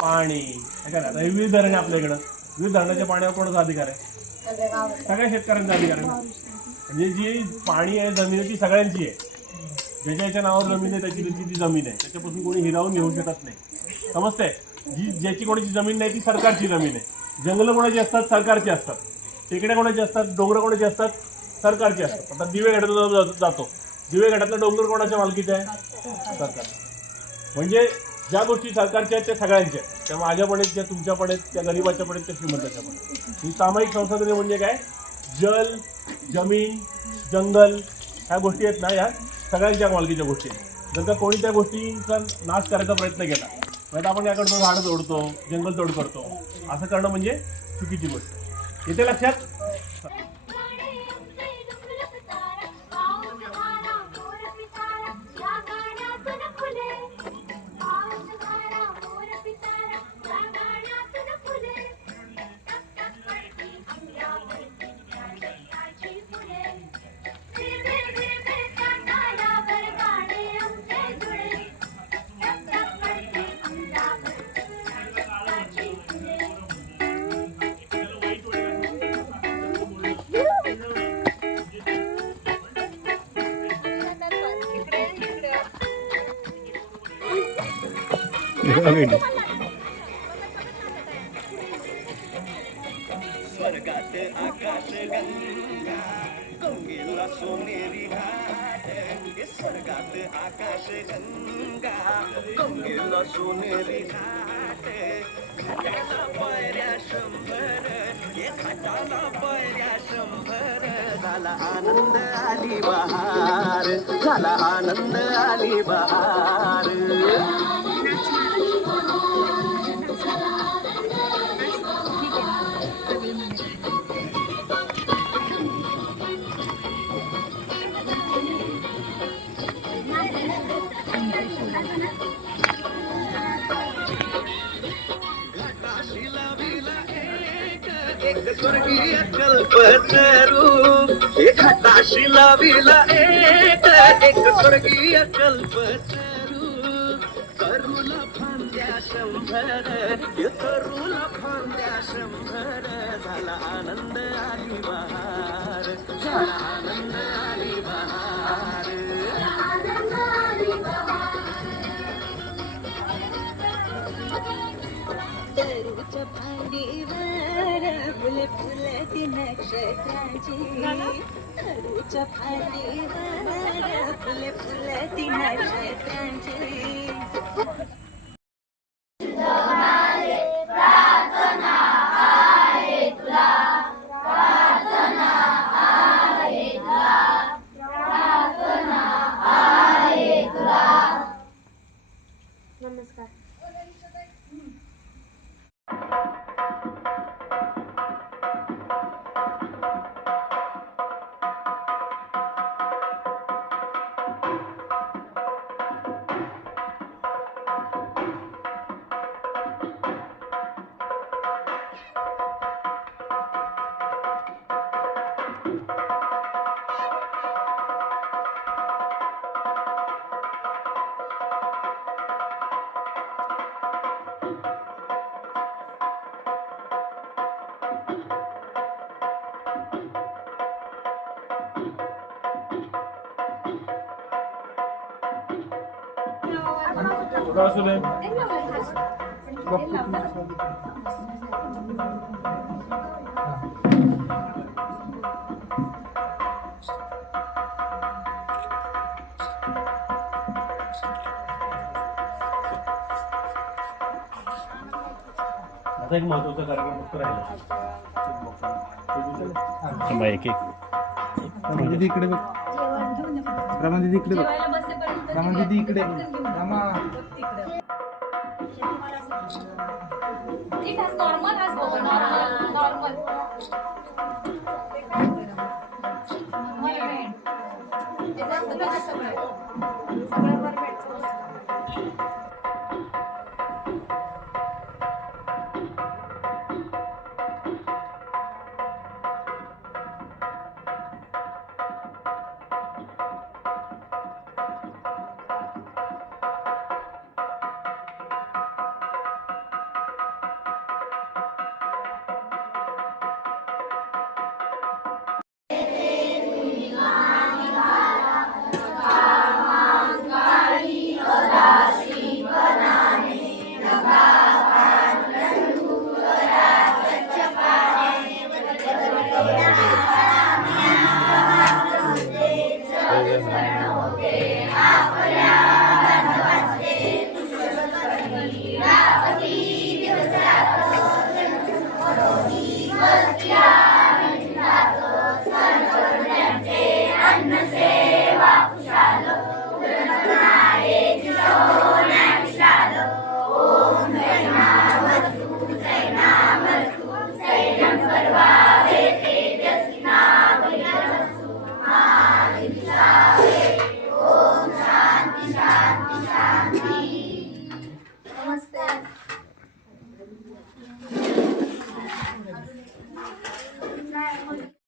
पाणी विविध धरण आहे आपल्याकडं. विविध धरणाच्या पाण्यावर कोणाचा अधिकार आहे? सगळ्या शेतकऱ्यांचा अधिकार आहे. म्हणजे जी पाणी आहे, जमीन आहे, ती सगळ्यांची आहे. ज्याच्या नावावर जमीन आहे त्याची ती जमीन आहे. त्याच्यापासून कोणी हिरावून घेऊ शकत नाही. समजतंय? ज्याची कोणाची जमीन नाही ती सरकारची जमीन आहे. जंगलं कोणाची असतात? सरकारची असतात. टेकड्या कोणाची असतात? डोंगर कोणाची असतात? सरकारची असतात. आता दिवे घाटात जातो, दिवे घाटातला डोंगर कोणाच्या मालकीचा आहे? सरकार. म्हणजे ज्या गोष्टी सरकारच्या आहेत त्या सगळ्यांच्या आहेत. त्या माझ्या पण आहेत, त्या तुमच्या पण आहेत, त्या गरीबाच्या पण आहेत, त्या श्रीमंताच्या पण आहेत. ही सामायिक संसाधने म्हणजे काय? जल, जमीन, जंगल ह्या गोष्टी आहेत ना, या सगळ्यांच्या मालकीच्या गोष्टी आहेत. जर का कोणी त्या गोष्टींचा नाश करायचा प्रयत्न केला, म्हणजे आपण या करतो, झाडं तोडतो, जंगल तोड करतो, असं करणं म्हणजे चुकीची गोष्ट. येते लक्षात? स्वर्गात आकाश गंगा गंगेला सोनेरी घाट. स्वर्गात आकाश गंगा गंगेला सोनेरी घाट. घाटाला पायऱ्या 100, घाटाला पायऱ्या 100. झाला आनंद आली बहार, झाला आनंद आली बहार. एक स्वर्गीय कल्पतरू, घाटाशी लाविला एक स्वर्गीय कल्पतरू. करूला फांद्या 100, करूला फांद्या 100. झाला आनंद आली बहार, झाला आनंद आली बहार. तरूच्या फांदीवर फुले फुलती नक्षत्रांची. तरूच्या फांदीवर फुले फुलती नक्षत्रांची. नमस्कार. आता एक महत्वाचा कार्यक्रम फक्त राहिला. एक दीदी इकडे बघ, रमा दीदी इकडे बघ, रमा दीदी इकडे, Rama It has normal as well. Normal.